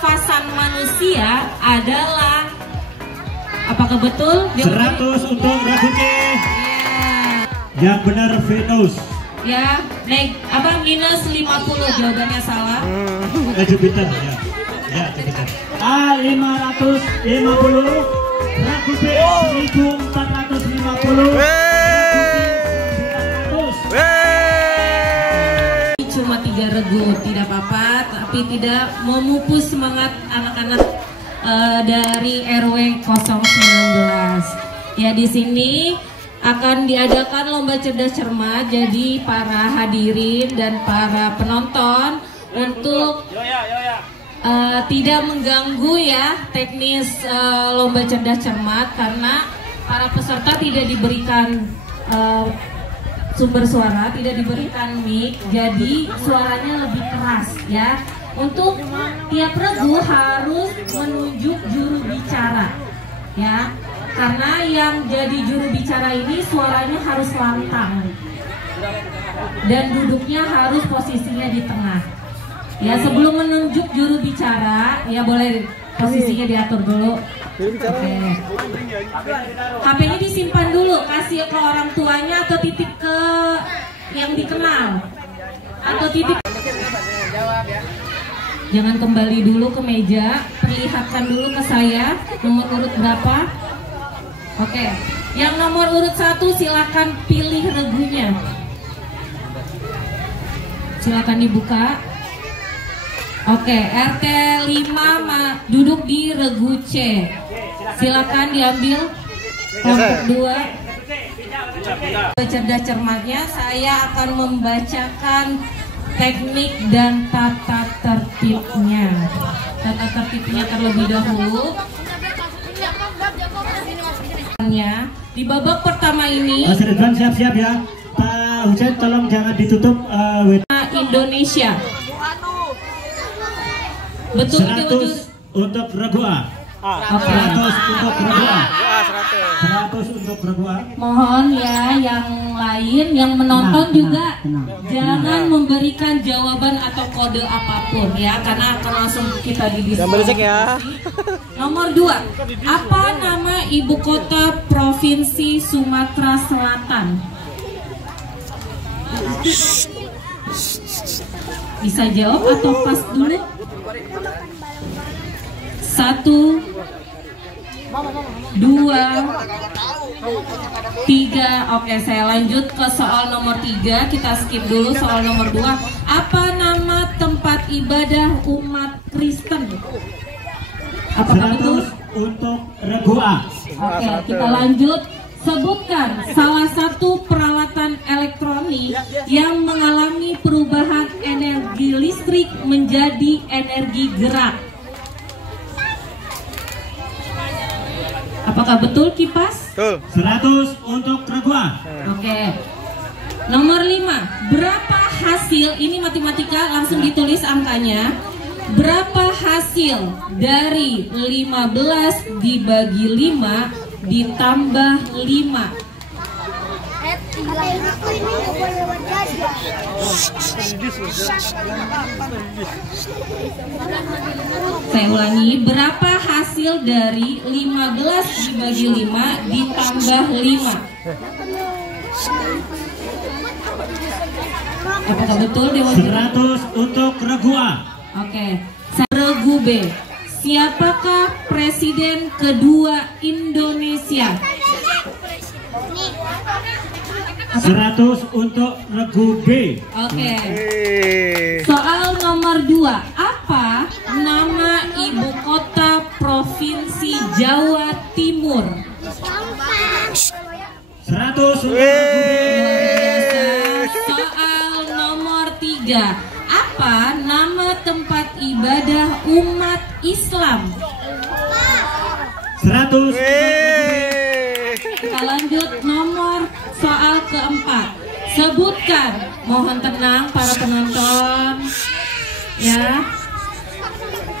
Fasan manusia adalah, apakah betul? 100 untuk Ragu C. Yang benar Venus. Ya, minus 50, jawabannya salah. Jupiter ya. Ya, Jupiter. A 550, Ragu B 1450. Cuma 3 regu, tidak apa-apa, tapi tidak memupus semangat anak-anak dari RW 019. Ya, di sini akan diadakan lomba cerdas cermat, jadi para hadirin dan para penonton untuk tidak mengganggu ya teknis lomba cerdas cermat, karena para peserta tidak diberikan sumber suara, tidak diberikan mic, jadi suaranya lebih keras ya. Untuk tiap regu harus menunjuk juru bicara ya, karena yang jadi juru bicara ini suaranya harus lantang dan duduknya harus posisinya di tengah ya. Sebelum menunjuk juru bicara ya, boleh posisinya diatur dulu. Oke. HP-nya disimpan dulu, kasih ke orang tuanya atau titip ke yang dikenal atau titip. Jangan kembali dulu ke meja, perlihatkan dulu ke saya nomor urut berapa. Oke, yang nomor urut 1 silakan pilih regunya. Silakan dibuka. Oke, RT 5 duduk di regu C. Silakan diambil kelompok 2. Cerdas cermatnya, saya akan membacakan teknik dan tata tertibnya. Tata tertibnya terlebih dahulu. Di babak pertama ini, Mas Ridwan siap-siap ya. Pak Husain tolong jangan ditutup. Indonesia. Betul, 100 untuk regu A. 100 untuk regu A. 100 untuk regu A. Mohon ya yang lain yang menonton juga jangan memberikan jawaban atau kode apapun ya, karena akan langsung kita didiskusi ya. Nomor 2, apa nama ibu kota provinsi Sumatera Selatan? Bisa jawab atau pas dulu? 1, 2, 3. Oke, saya lanjut ke soal nomor 3. Kita skip dulu soal nomor 2. Apa nama tempat ibadah umat Kristen? Apakah betul? Untuk regu A. Oke, kita lanjut. Sebutkan salah satu peralatan elektronik yang mengalami perubahan energi listrik menjadi energi gerak. Apakah betul kipas? 100 untuk regu A. Oke. Nomor 5. Berapa hasil, ini matematika langsung ditulis angkanya. Berapa hasil dari 15 dibagi 5 ditambah 5? Saya ulangi, berapa hasil dari 15 dibagi 5 ditambah 5? Apakah betul Dewa? 100 untuk regu A. Oke, regu B. Siapakah presiden kedua Indonesia? 100 untuk regu B. Oke. Soal nomor 2. Apa nama ibu kota provinsi Jawa Timur? 100 untuk regu B. Soal nomor 3. Apa nama tempat ibadah umat Islam? 100. Kita lanjut nomor soal keempat. Sebutkan, mohon tenang para penonton ya.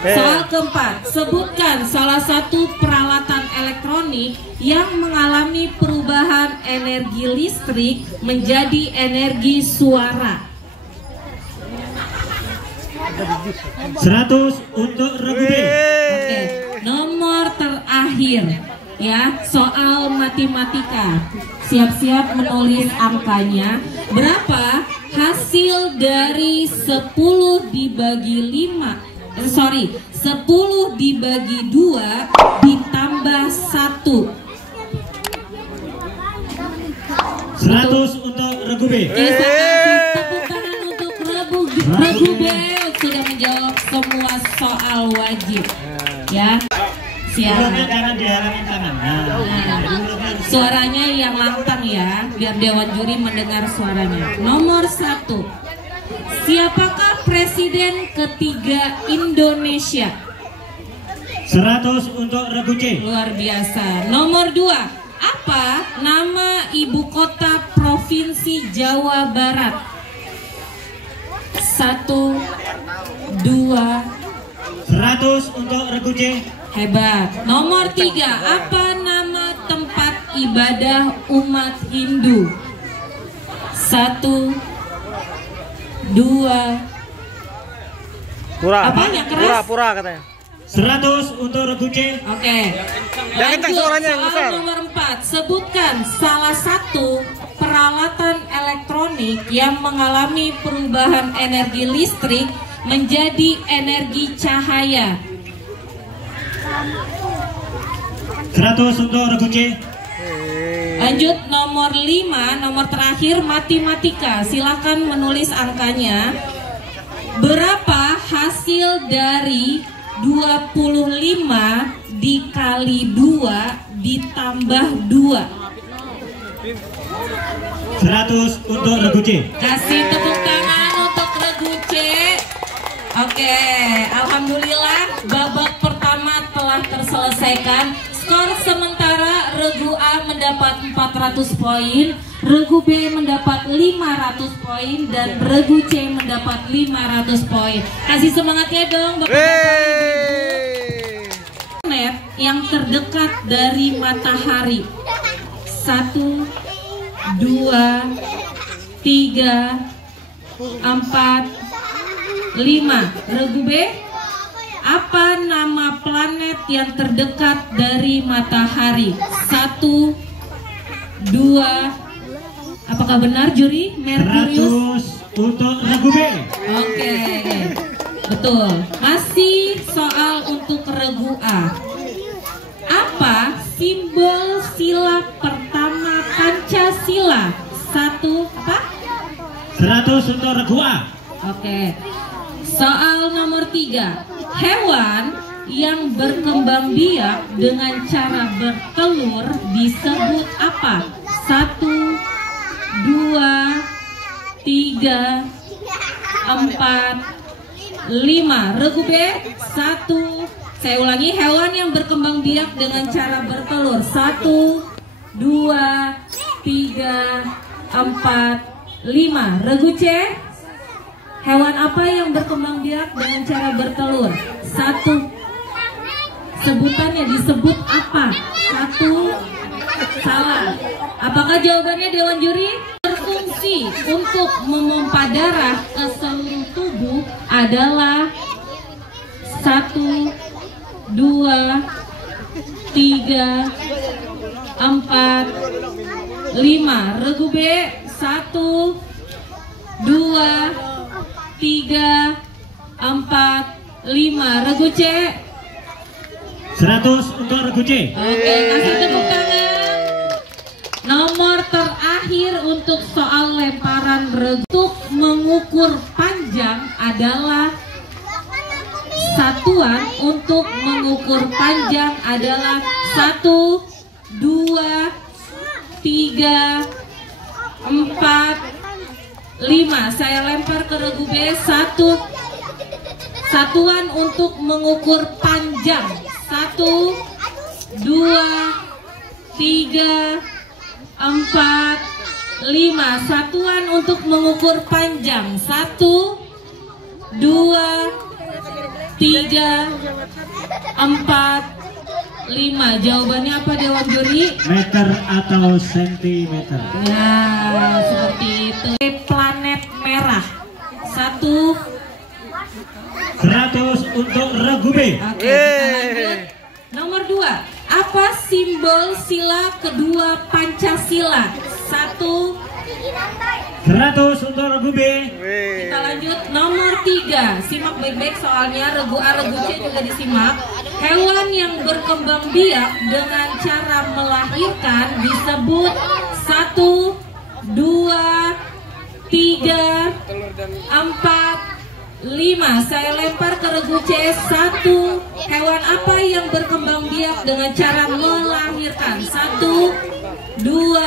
Soal keempat, sebutkan salah satu peralatan elektronik yang mengalami perubahan energi listrik menjadi energi suara. 100 untuk regu B. terakhir ya, soal matematika. Siap-siap menulis angkanya. Berapa hasil dari 10 dibagi 10 dibagi 2 ditambah 1? 100 untuk Regu B. Tepuk tangan untuk Regu B sudah menjawab semua soal wajib. Ya, siap. Jangan dihalangin tangan. Suaranya yang lantang ya, biar Dewan Juri mendengar suaranya. Nomor 1. Siapakah presiden ketiga Indonesia? 100 untuk Regu C. Luar biasa. Nomor 2. Apa nama ibu kota provinsi Jawa Barat? 1, 2. 100 untuk Regu C. Hebat. Nomor 3. Apa nama tempat ibadah umat Hindu? 1, 2. Apanya keras? Pura katanya. 100 untuk Regu C. Oke. Lanjut soal nomor 4. Sebutkan salah satu peralatan elektronik yang mengalami perubahan energi listrik menjadi energi cahaya. 100 untuk Regu C. Lanjut nomor 5, nomor terakhir matematika. Silakan menulis angkanya. Berapa hasil dari 25 dikali 2 ditambah 2? 100 untuk Regu C. Kasih tepuk tangan untuk Regu C. Oke, alhamdulillah babak pertama telah terselesaikan. Skor sementara Regu A mendapat 400 poin, Regu B mendapat 500 poin, dan Regu C mendapat 500 poin. Kasih semangatnya dong Bapak-Bapak. Planet yang terdekat dari matahari. 1, 2, 3, 4, 5. Regu B, apa nama planet yang terdekat dari matahari? 1, 2. Apakah benar juri? Merkurius. 100 untuk Regu B. Oke, betul. Masih soal untuk Regu A. Apa simbol sila pertama Pancasila? 1 apa? 100 untuk Regu A. Oke. Soal nomor 3. Hewan yang berkembang biak dengan cara bertelur disebut apa? 1, 2, 3, 4, 5. Regu B. 1. Saya ulangi, hewan yang berkembang biak dengan cara bertelur. 1, 2, 3, 4, 5. Regu C. Hewan apa yang berkembang biak dengan cara bertelur? 1. Sebutannya disebut apa? 1. Salah. Apakah jawabannya Dewan Juri? Berfungsi untuk memompa darah ke seluruh tubuh adalah 1, 2, 3, 4, 5. Regu B. 1, 2, 3, 4, 5. Regu C. 100 untuk Regu C. Oke, kasih tepuk tangan. Nomor terakhir untuk soal lemparan regu. Untuk mengukur panjang adalah satuan untuk mengukur panjang adalah 1, 2, 3, 4, 5. Saya lempar ke Regu B. 1. Satuan untuk mengukur panjang. 1, 2, 3, 4, 5. Satuan untuk mengukur panjang. 1, 2, 3, 4, 5. Jawabannya apa Dewan Juri? Meter atau sentimeter? Nah, seperti itu. Planet merah. 1. 100 untuk Regu B. Oke, kita lanjut. Nomor 2. Apa simbol sila kedua Pancasila? 100 untuk regu B. Kita lanjut nomor 3. Simak baik-baik soalnya, regu A, regu C juga disimak. Hewan yang berkembang biak dengan cara melahirkan disebut 1, 2, 3, 4, 5. Saya lempar ke regu C. 1. Hewan apa yang berkembang biak dengan cara melahirkan? 1, 2,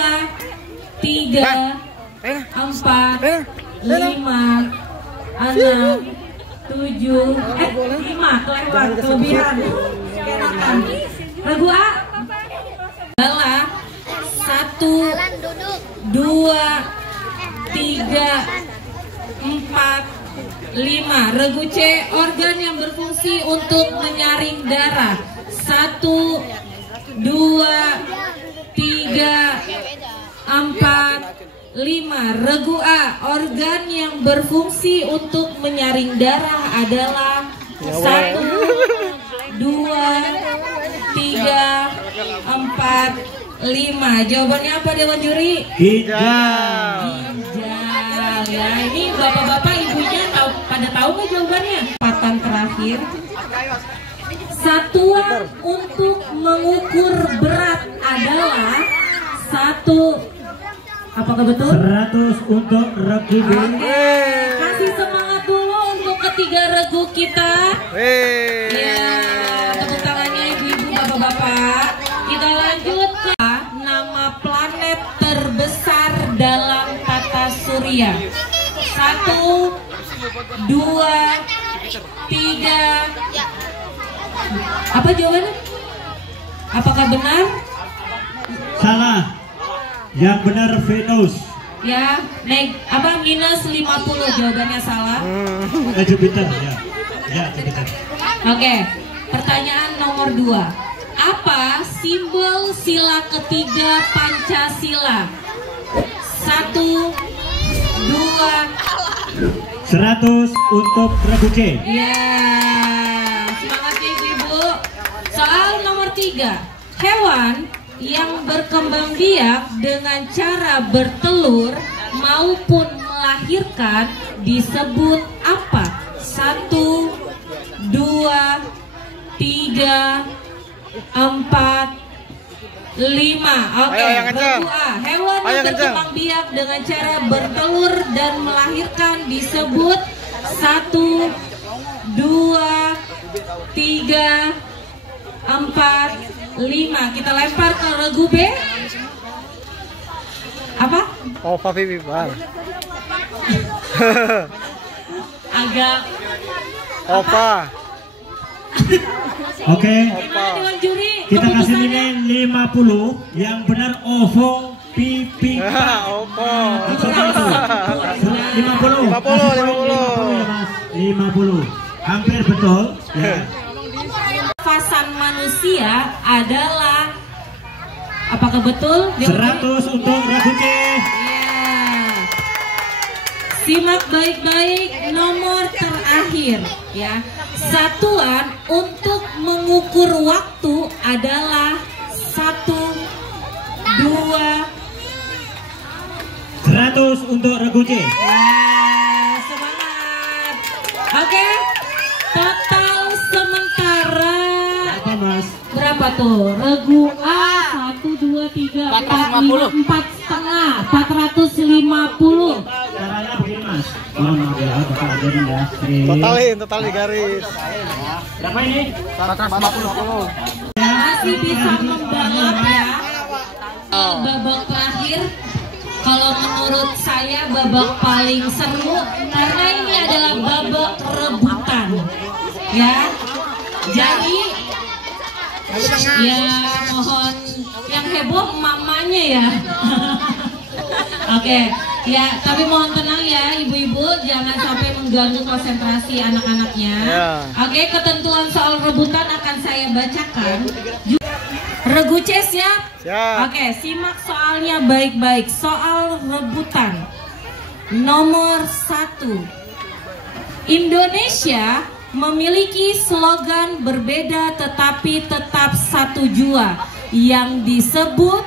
3, 4, 5, 6, 7, 5. Kelewat, kelebihan. Regu A adalah 1, 2, 3, 4, 5. Regu C, organ yang berfungsi untuk menyaring darah. 1, 2, 3, 4, 5. Regu A, organ yang berfungsi untuk menyaring darah adalah 1, 2, 3, 4, 5. Jawabannya apa Dewan Juri? Ginjal. Ginjal. Ya, ini bapak-bapak ibunya pada tahu nggak jawabannya? Patan terakhir. Satuan untuk mengukur berat adalah 1. Apakah betul? 100 untuk regu B. Kasih semangat dulu untuk ketiga regu kita. Ya, tepuk tangannya ibu-ibu, bapak-bapak. Kita lanjut ke nama planet terbesar dalam tata surya. 1, 2, 3. Apa jawabannya? Apakah benar? Salah. Yang benar Venus. Ya, minus 50. Jawabannya salah. Jupiter ya. Ya, Jupiter. Oke, pertanyaan nomor 2. Apa simbol sila ketiga Pancasila? 1, 2. 100 untuk regu C. Ya, semangat ya ibu-ibu. Soal nomor 3. Hewan yang berkembang biak dengan cara bertelur maupun melahirkan disebut apa? 1, 2, 3, 4, 5. Oke, regu A. Hewan yang berkembang biak dengan cara bertelur dan melahirkan disebut 1, 2, 3, 4, 5. Kita lempar ke regu B. Apa? Opa Bibi Bang. Agak Oke. Gimana Dewan Juri? Kita kasih Keputusannya? nilai 50. Yang benar ovo pipi. Opa. 50. 50. Hampir betul. Ya. Fasan manusia adalah, apakah betul? 100 untuk regu C. Ya. Simak baik-baik nomor terakhir ya. Satuan untuk mengukur waktu adalah 1, 2. 100 untuk regu C. Ya, semangat. Oke. Total sementara Apa Mas? berapa tuh? Regu A 1, 2, 3, 4, 5, 4,5, 450. Caranya begini Mas. Maaf ya, Bapak ajarin ya. Total di garis. Berapa ini? 450. Masih bisa membalap ya. Babak terakhir, kalau menurut saya babak paling seru karena ini adalah babak rebutan ya. Jadi ya mohon yang heboh mamanya ya. Oke, ya tapi mohon tenang ya ibu-ibu, jangan sampai mengganggu konsentrasi anak-anaknya. Oke, ketentuan soal rebutan akan saya bacakan. Regu C siap? Oke, simak soalnya baik-baik. Soal rebutan nomor 1. Indonesia memiliki slogan berbeda tetapi tetap satu jua yang disebut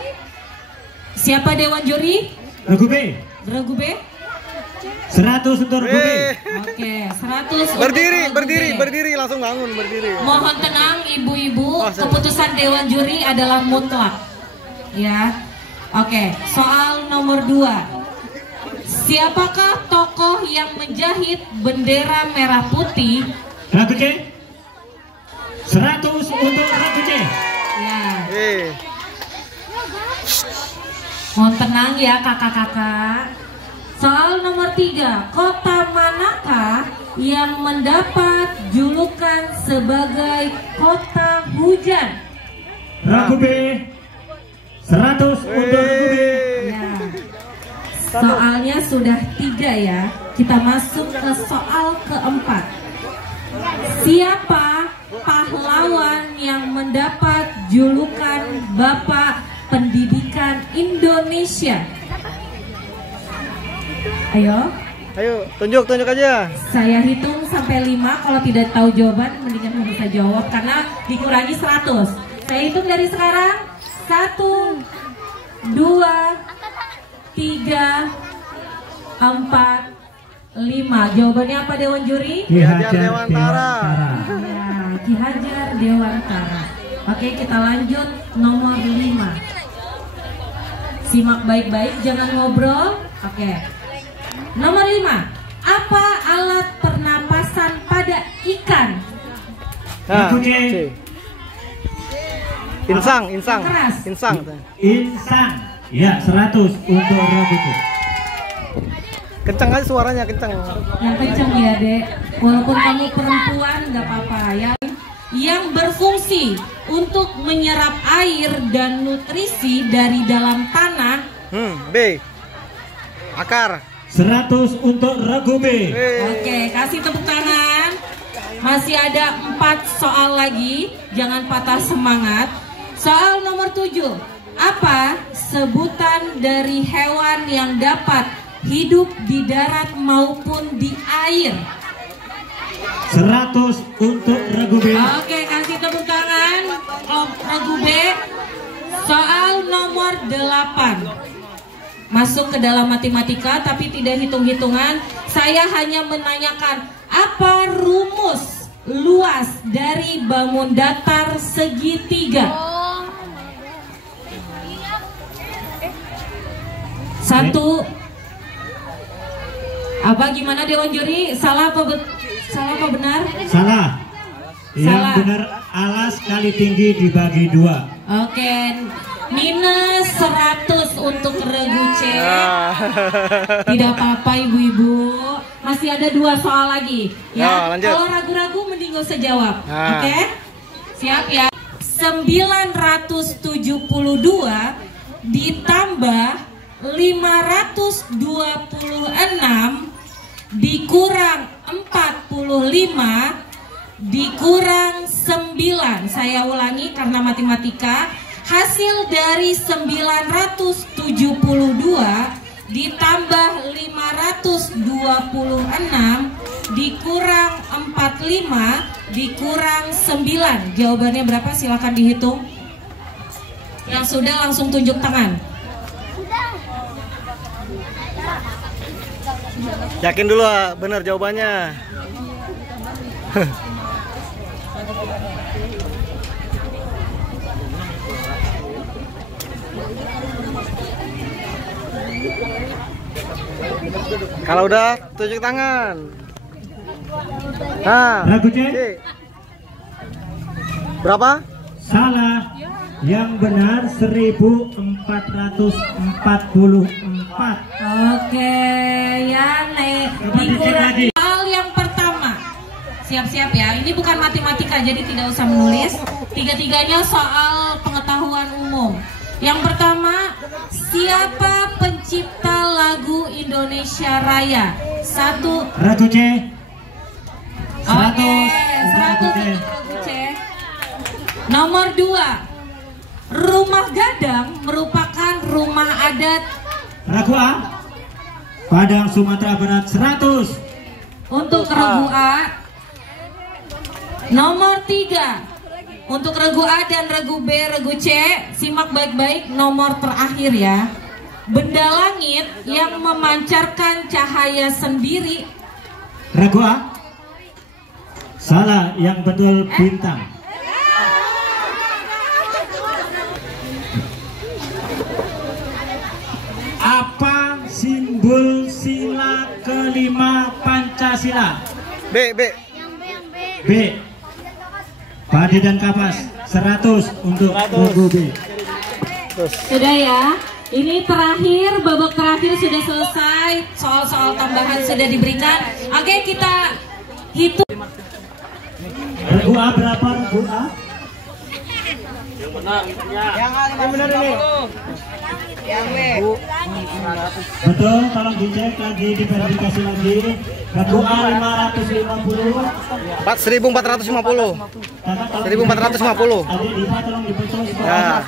siapa Dewan Juri? Regu B. Regu B? 100 untuk Regu B. Oke, 100 Berdiri, untuk berdiri, Regu B. berdiri, langsung bangun, berdiri. Mohon tenang ibu-ibu, keputusan Dewan Juri adalah mutlak. Ya. Oke, soal nomor 2. Siapakah tokoh yang menjahit bendera merah putih? Regu C. 100 untuk Regu C. Ya. Eh, Mohon tenang ya kakak-kakak. Soal nomor 3, kota manakah yang mendapat julukan sebagai kota hujan? Regu B. 100 untuk Regu B. Ya. Soalnya sudah 3 ya. Kita masuk ke soal keempat. Siapa pahlawan yang mendapat julukan Bapak Pendidikan Indonesia? Ayo, tunjuk aja. saya hitung sampai 5. Kalau tidak tahu jawaban, mendingan bisa jawab karena dikurangi 100. Saya hitung dari sekarang. 1, 2, 3, 4, 5. Jawabannya apa Dewan Juri? Ki Hajar Dewantara. Ya, Ki Hajar Dewantara. Oke, kita lanjut nomor 5. Simak baik-baik, jangan ngobrol. Oke. Nomor 5. Apa alat pernapasan pada ikan? Nah, Regu C. insang. Keras. Insang. Ya, 100 untuk Regu C. Kencang aja suaranya, kencang. Yang kenceng ya dek. Walaupun kamu perempuan nggak apa-apa ya. Yang berfungsi untuk menyerap air dan nutrisi dari dalam tanah. B. Akar. 100 untuk Regu B. Oke, kasih tepuk tangan. Masih ada 4 soal lagi. Jangan patah semangat. Soal nomor 7. Apa sebutan dari hewan yang dapat hidup di darat maupun di air? 100 untuk Regu B. Oke, kasih tepuk tangan. Regu B. Soal nomor 8. Masuk ke dalam matematika tapi tidak hitung-hitungan. Saya hanya menanyakan apa rumus luas dari bangun datar segitiga? 1. Apa gimana Dewan Juri? Salah apa benar? Salah. Yang Salah. benar alas kali tinggi dibagi 2. Oke, minus 100 untuk Regu C. Tidak apa-apa ibu-ibu. Masih ada 2 soal lagi. Ya, lanjut. kalau ragu-ragu mending gak usah jawab. Nah. Oke, siap ya. 972 ditambah 526 dikurang 45 dikurang 9. Saya ulangi karena matematika. Hasil dari 972 ditambah 526 dikurang 45 dikurang 9. Jawabannya berapa? Silakan dihitung. Yang sudah langsung tunjuk tangan. Yakin dulu benar jawabannya. Kalau udah tunjuk tangan. Nah, Regu C. Berapa? Salah. Yang benar 1444. Oke, ya nih. Coba dicek lagi. Soal yang pertama. Siap-siap ya. Ini bukan matematika jadi tidak usah menulis. Tiga-tiganya soal pengetahuan umum. Yang pertama, siapa pencipta lagu Indonesia Raya? 1. Regu C. Oke, 100 Regu C. untuk Regu C. Nomor 2. Rumah Gadang merupakan rumah adat Regu A. Padang Sumatera Barat 100. untuk Regu A. Nomor 3 untuk regu A dan regu B, regu C, simak baik-baik nomor terakhir ya. Benda langit yang memancarkan cahaya sendiri. Regu A. Salah, yang betul bintang. Apa simbol sila kelima Pancasila? B. B. Padi dan kapas 100 untuk regu B. Sudah ya. Ini terakhir, babak terakhir sudah selesai. Soal-soal tambahan sudah diberikan. Oke, kita hitung. Regu A berapa regu A? Yang benar ini. Betul, tolong dicek lagi, diverifikasi lagi. Regu A 550. 1450. 1450. Adik Diva tolong diputus. Ya.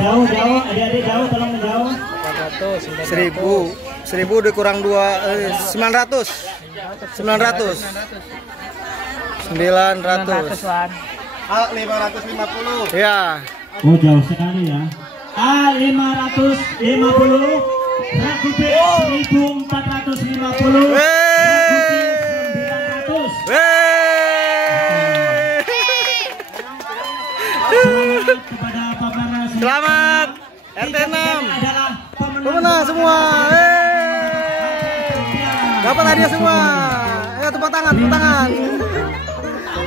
Jauh, adik-adik jauh, tolong menjauh. 1000 dikurang 900. 900. 550. Ya. Oh, jauh sekali ya. A 550. Regu B 1450. Regu C 900. Selamat kepada Papara. Selamat RT 6 Adalah pemenang semua. Dapat hadiah semua. Ayo tepuk tangan.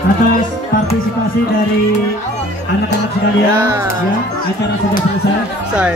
Atas partisipasi dari anak-anak sekalian, ya, acara sudah selesai.